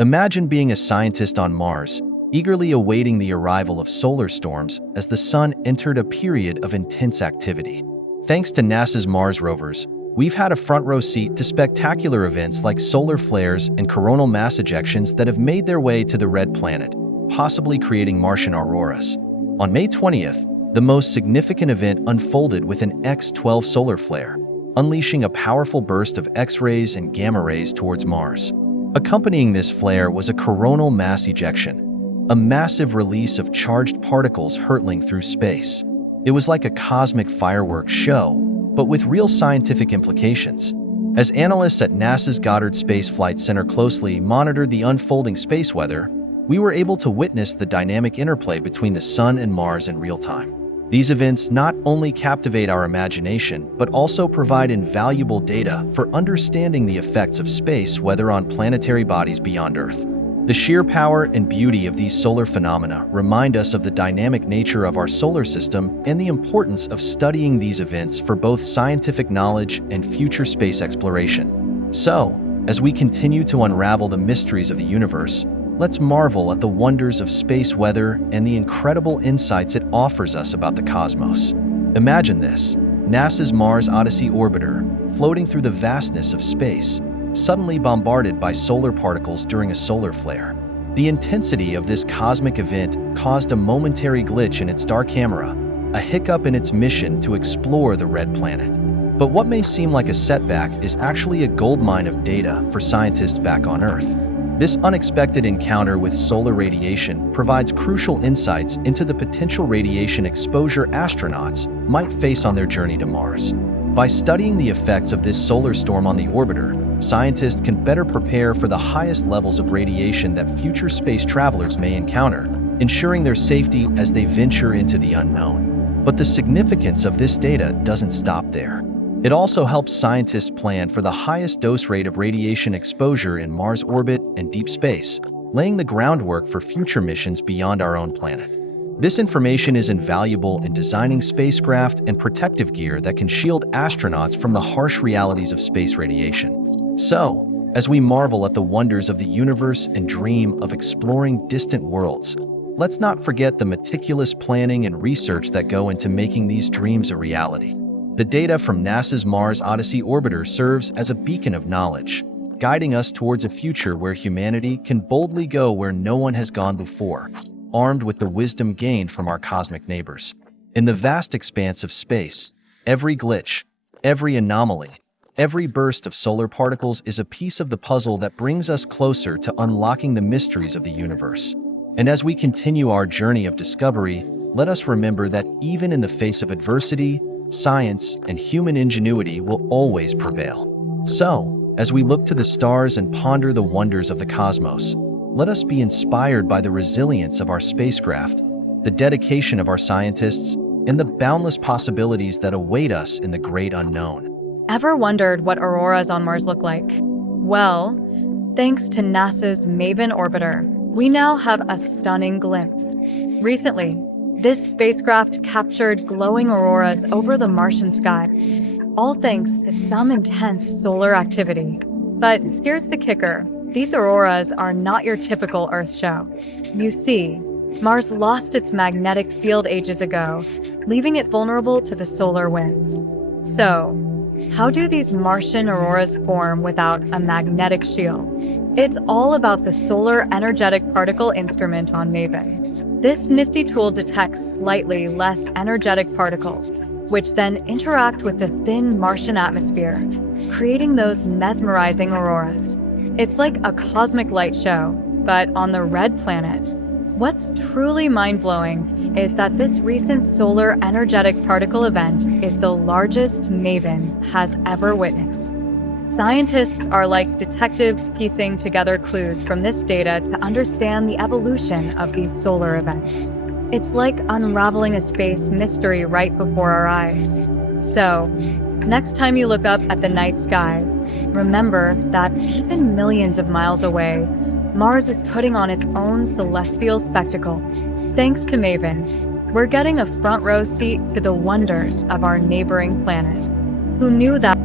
Imagine being a scientist on Mars, eagerly awaiting the arrival of solar storms as the sun entered a period of intense activity. Thanks to NASA's Mars rovers, we've had a front-row seat to spectacular events like solar flares and coronal mass ejections that have made their way to the red planet, possibly creating Martian auroras. On May 20th, the most significant event unfolded with an X-12 solar flare, unleashing a powerful burst of X-rays and gamma rays towards Mars. Accompanying this flare was a coronal mass ejection, a massive release of charged particles hurtling through space. It was like a cosmic fireworks show, but with real scientific implications. As analysts at NASA's Goddard Space Flight Center closely monitored the unfolding space weather, we were able to witness the dynamic interplay between the Sun and Mars in real time. These events not only captivate our imagination, but also provide invaluable data for understanding the effects of space weather on planetary bodies beyond Earth. The sheer power and beauty of these solar phenomena remind us of the dynamic nature of our solar system and the importance of studying these events for both scientific knowledge and future space exploration. So, as we continue to unravel the mysteries of the universe, let's marvel at the wonders of space weather and the incredible insights it offers us about the cosmos. Imagine this: NASA's Mars Odyssey orbiter, floating through the vastness of space, suddenly bombarded by solar particles during a solar flare. The intensity of this cosmic event caused a momentary glitch in its star camera, a hiccup in its mission to explore the red planet. But what may seem like a setback is actually a goldmine of data for scientists back on Earth. This unexpected encounter with solar radiation provides crucial insights into the potential radiation exposure astronauts might face on their journey to Mars. By studying the effects of this solar storm on the orbiter, scientists can better prepare for the highest levels of radiation that future space travelers may encounter, ensuring their safety as they venture into the unknown. But the significance of this data doesn't stop there. It also helps scientists plan for the highest dose rate of radiation exposure in Mars orbit and deep space, laying the groundwork for future missions beyond our own planet. This information is invaluable in designing spacecraft and protective gear that can shield astronauts from the harsh realities of space radiation. So, as we marvel at the wonders of the universe and dream of exploring distant worlds, let's not forget the meticulous planning and research that go into making these dreams a reality. The data from NASA's Mars Odyssey orbiter serves as a beacon of knowledge, guiding us towards a future where humanity can boldly go where no one has gone before, armed with the wisdom gained from our cosmic neighbors. In the vast expanse of space, every glitch, every anomaly, every burst of solar particles is a piece of the puzzle that brings us closer to unlocking the mysteries of the universe. And as we continue our journey of discovery, let us remember that even in the face of adversity, science and human ingenuity will always prevail. So, as we look to the stars and ponder the wonders of the cosmos, let us be inspired by the resilience of our spacecraft, the dedication of our scientists, and the boundless possibilities that await us in the great unknown. Ever wondered what auroras on Mars look like? Well, thanks to NASA's MAVEN orbiter, we now have a stunning glimpse. Recently, this spacecraft captured glowing auroras over the Martian skies, all thanks to some intense solar activity. But here's the kicker: these auroras are not your typical Earth show. You see, Mars lost its magnetic field ages ago, leaving it vulnerable to the solar winds. So, how do these Martian auroras form without a magnetic shield? It's all about the Solar Energetic Particle Instrument on MAVEN. This nifty tool detects slightly less energetic particles, which then interact with the thin Martian atmosphere, creating those mesmerizing auroras. It's like a cosmic light show, but on the red planet. What's truly mind-blowing is that this recent solar energetic particle event is the largest MAVEN has ever witnessed. Scientists are like detectives piecing together clues from this data to understand the evolution of these solar events. It's like unraveling a space mystery right before our eyes. So, next time you look up at the night sky, remember that even millions of miles away, Mars is putting on its own celestial spectacle. Thanks to MAVEN, we're getting a front row seat to the wonders of our neighboring planet. Who knew that